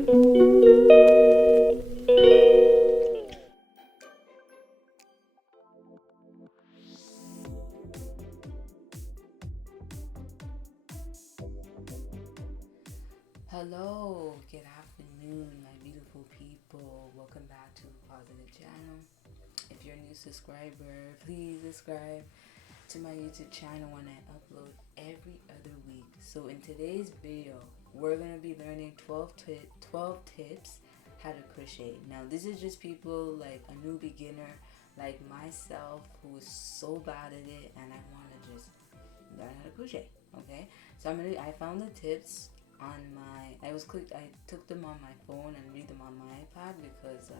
Hello, good afternoon, my beautiful people. Welcome back to Positive Channel. If you're a new subscriber, please subscribe to my YouTube channel when I upload every other week. So in today's video, we're going to be learning 12 tips how to crochet. Now this is just people like a new beginner like myself who is so bad at it and I want to just learn how to crochet. Okay, so I found the tips on I took them on my phone and read them on my iPad because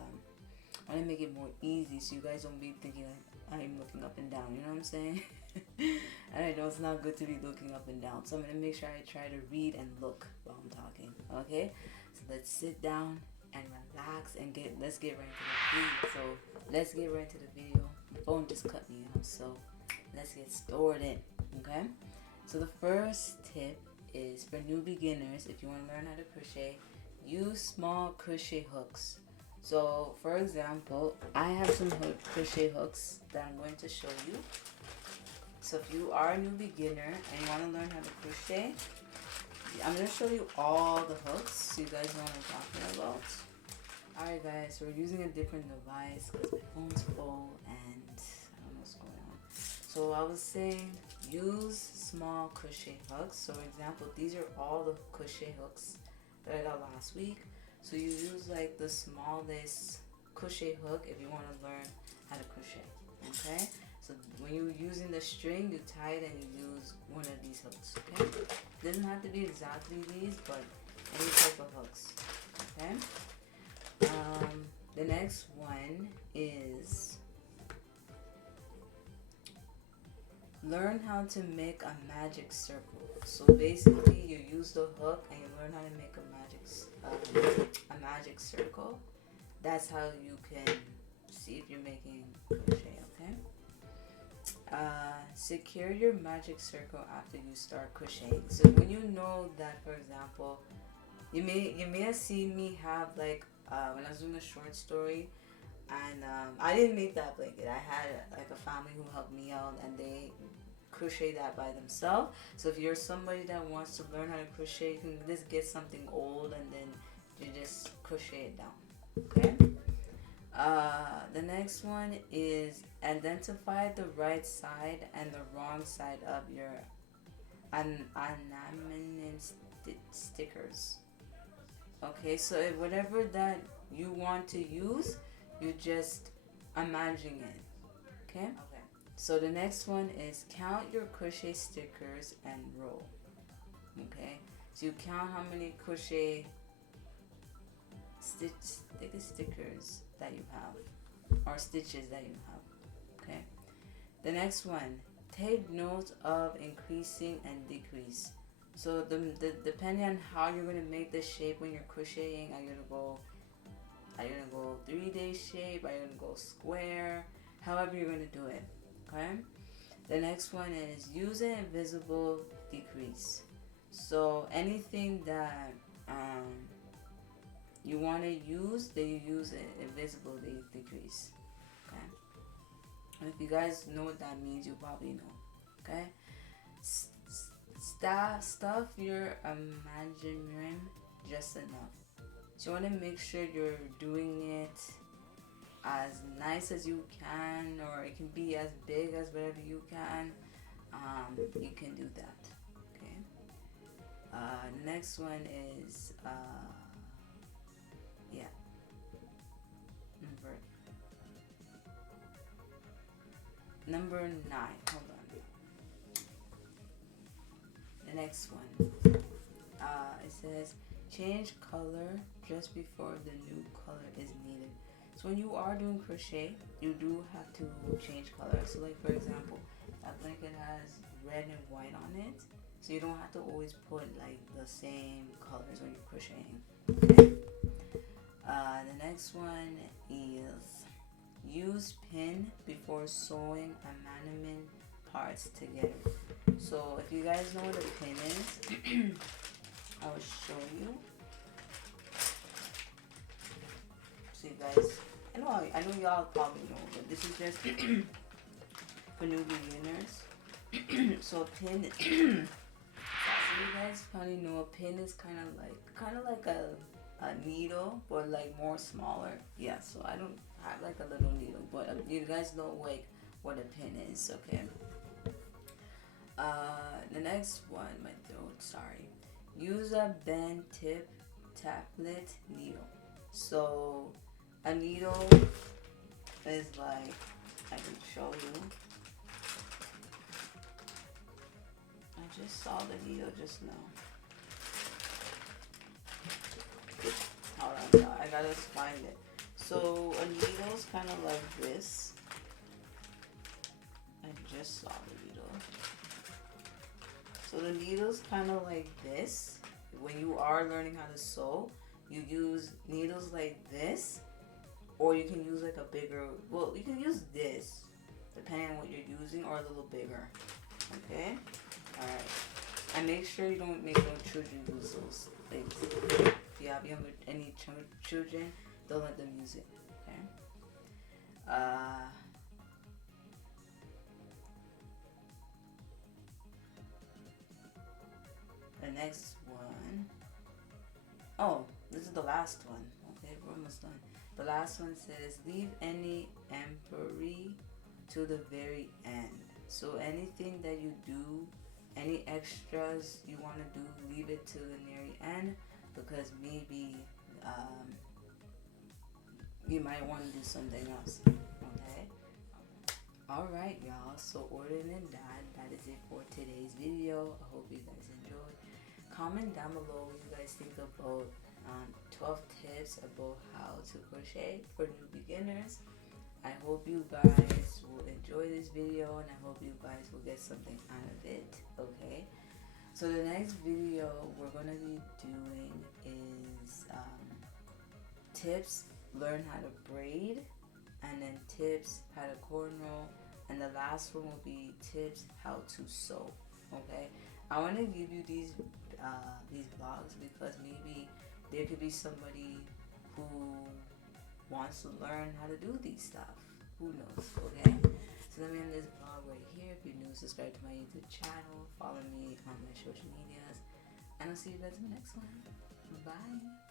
I want to make it more easy so you guys don't be thinking I'm looking up and down, you know what I'm saying? And I know it's not good to be looking up and down, so I'm going to make sure I try to read and look while I'm talking, okay? So let's sit down and relax and let's get right into the video. So let's get right into the video. My phone just cut me off, so let's get started, okay? So the first tip is for new beginners. If you want to learn how to crochet, use small crochet hooks. So for example, I have some crochet hooks that I'm going to show you. So if you are a new beginner and you want to learn how to crochet, I'm going to show you all the hooks so you guys know what I'm talking about. Alright guys, so we're using a different device because my phone's full and I don't know what's going on. So I was saying use small crochet hooks. So for example, these are all the crochet hooks that I got last week. So you use like the smallest crochet hook if you want to learn how to crochet, okay? So when you're using the string, you tie it and you use one of these hooks, okay? It doesn't have to be exactly these, but any type of hooks, okay? The next one is learn how to make a magic circle. So basically you use the hook and you learn how to make a magic circle. That's how you can see if you're making crochet, okay? Secure your magic circle after you start crocheting. So when you know that, for example, you may have seen me have like when I was doing a short story, and I didn't make that blanket. I had like a family who helped me out and they crochet that by themselves. So if you're somebody that wants to learn how to crochet, you can just get something old and then you just crochet it down, okay? The next one is identify the right side and the wrong side of your enamel stickers. Okay, so if whatever that you want to use, you just imagine it. Okay? Okay. So the next one is count your crochet stickers and roll. Okay? So you count how many crochet stickers that you have, or stitches that you have. Okay? The next one, take note of increasing and decrease. So depending on how you're gonna make the shape when you're crocheting, are you gonna go 3-day shape? Are you gonna go square? However you're gonna do it. Okay. The next one is use an invisible decrease. So anything that you want to use, then you use an invisible decrease. Okay. And if you guys know what that means, you probably know. Okay. Stuff your imaginary just enough. So you want to make sure you're doing it as nice as you can, or it can be as big as whatever you can. You can do that. Okay. Next one is number 9. Hold on. The next one. It says change color just before the new color is needed. So when you are doing crochet, you do have to change color. So like for example, that blanket has red and white on it. So you don't have to always put like the same colors when you're crocheting. Okay. The next one is use pin before sewing amendment parts together. So if you guys know what a pin is, I will show you. See guys, I know y'all probably know, but this is just for new beginners. So a pin, so you guys probably know a pin is kind of like a needle, but like more smaller. Yeah, so I don't have like a little needle, but you guys know like what a pin is, okay? The next one, my throat, sorry. Use a bend tip tablet needle. So a needle is like, I can show you. I just saw the needle just now. Hold on, I gotta find it. So a needle's kind of like this. I just saw the needle. So the needle's kind of like this. When you are learning how to sew, you use needles like this, or you can use like a bigger, well, you can use this, depending on what you're using, or a little bigger. Okay? Alright. And make sure you don't make no children use those things. If you have any children, don't let them use it. Okay? The next one. Oh, this is the last one. Okay, we're almost done. The last one says leave any embroidery to the very end. So anything that you do, any extras you want to do, leave it to the very end, because maybe you might want to do something else. Okay. Alright, y'all. So other than that is it for today's video. I hope you guys enjoyed. Comment down below what you guys think about 12 tips about how to crochet for new beginners. I hope you guys will enjoy this video, and I hope you guys will get something out of it. Okay, so the next video we're gonna be doing is tips, learn how to braid, and then tips how to cornrow, and the last one will be tips how to sew. Okay, I want to give you these vlogs because maybe there could be somebody who wants to learn how to do these stuff. Who knows? Okay, so let me end this vlog right here. If you're new, subscribe to my YouTube channel, follow me on my social medias, and I'll see you guys in the next one. Bye.